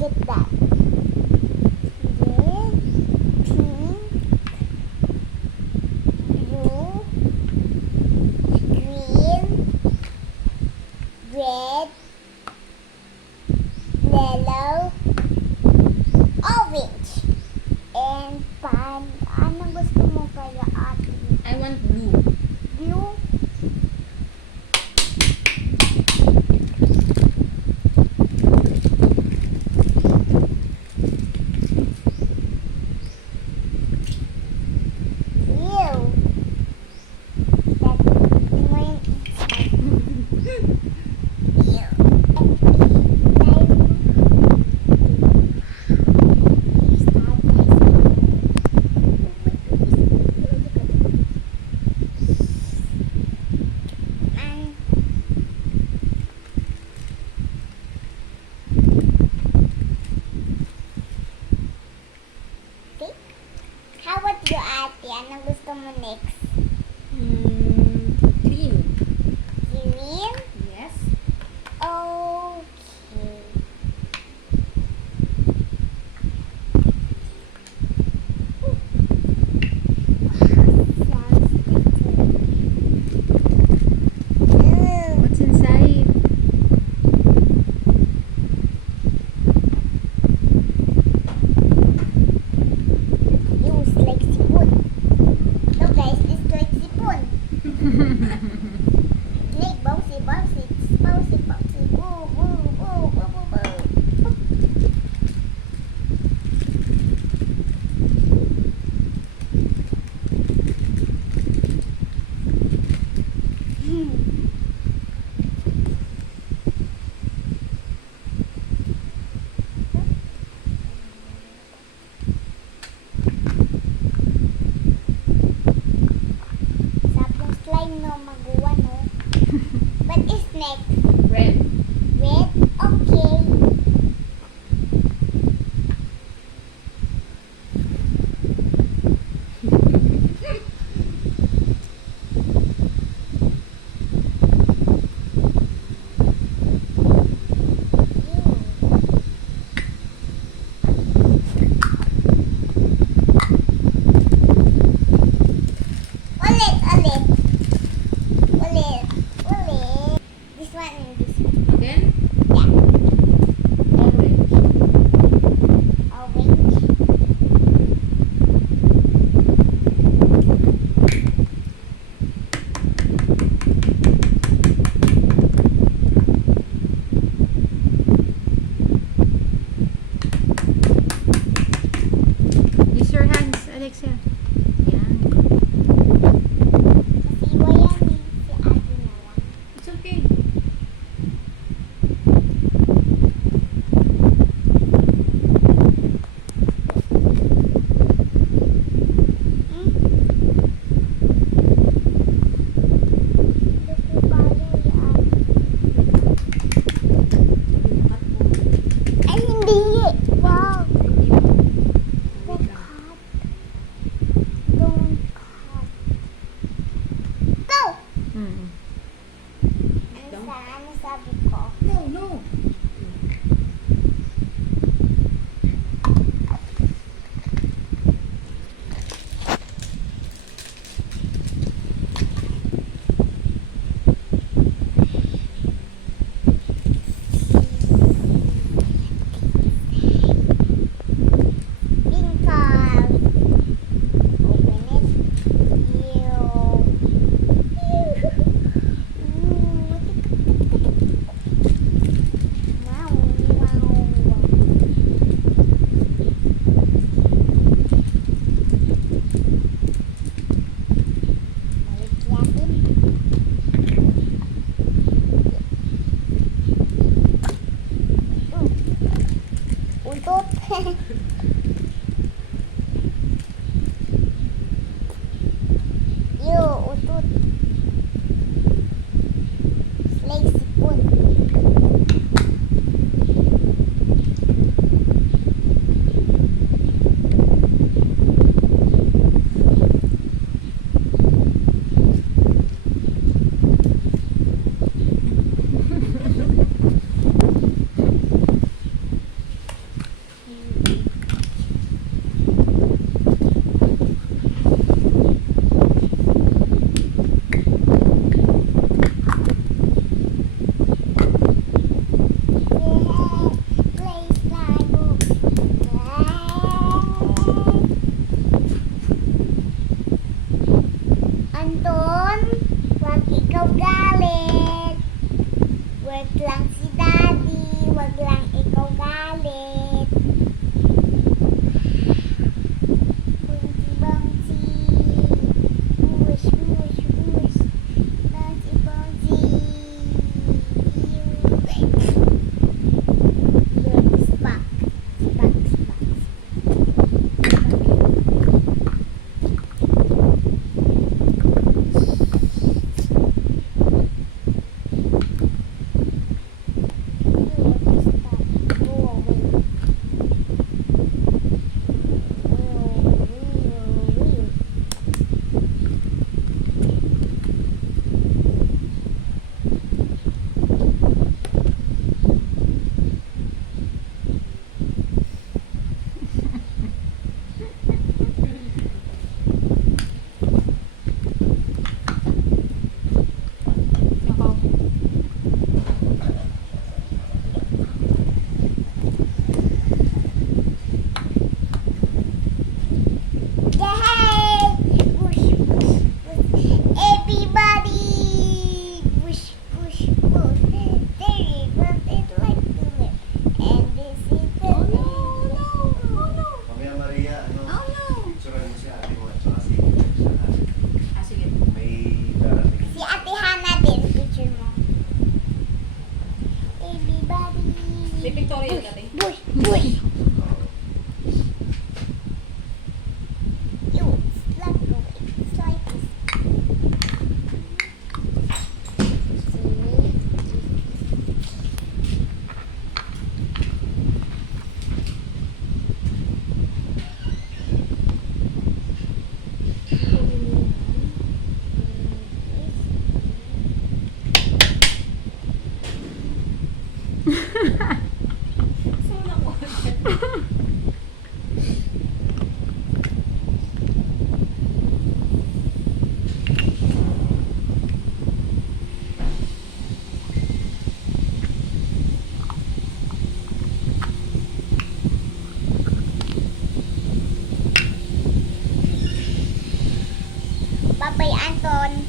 get that. Red, pink, blue, green, red, yellow, orange. And anong gusto mo kaya ate? I want blue. Blue? Ew. That went Ew. Okay. How about you, ate? Anong gusto mo next? Green. Green? Yes. Okay. Sounds good. What's inside? It's like sipon. No guys, it's like sipon. Like bouncy, bouncy, bouncy, bouncy, boo, boo, boo, boo, boo, boo. Sapong slime no, magawa no. But it's next. Red. Red? Okay. Ulit, ulit. Ulit, ulit. This one and this one. Again? Yeah. Orange. Orange. Use your hands, Alexa. Yan. Kasiwa yan eh. Si ate na lang. It's okay. Lupo pa yan. Ay, hindi eh. Wow. Don't cut. Don't cut. Go! Mm. Ano sabi ko? No, no. Pink card. Open it. Ew. Ew. lang si Daddy, wag lang ikaw galit. Bungsi, bungsi, bush, bush, bush, bungsi, bungsi. You're stuck, stuck, stuck. Ako. Yay! Push, push, push. Everybody! Push, push, push. There is what it like to live. And this is the Oh no, no, oh no. Mamaya Maria, ano, Oh no. picturean mo si ate mo at saka si Hannah. Ah, sige. May darating. Si Ate Hana din, picture mo. Everybody! May pictorial ka, te. Push, push. Oo. You slap away. Slide this. Saan na ko? Bye-bye, Anton.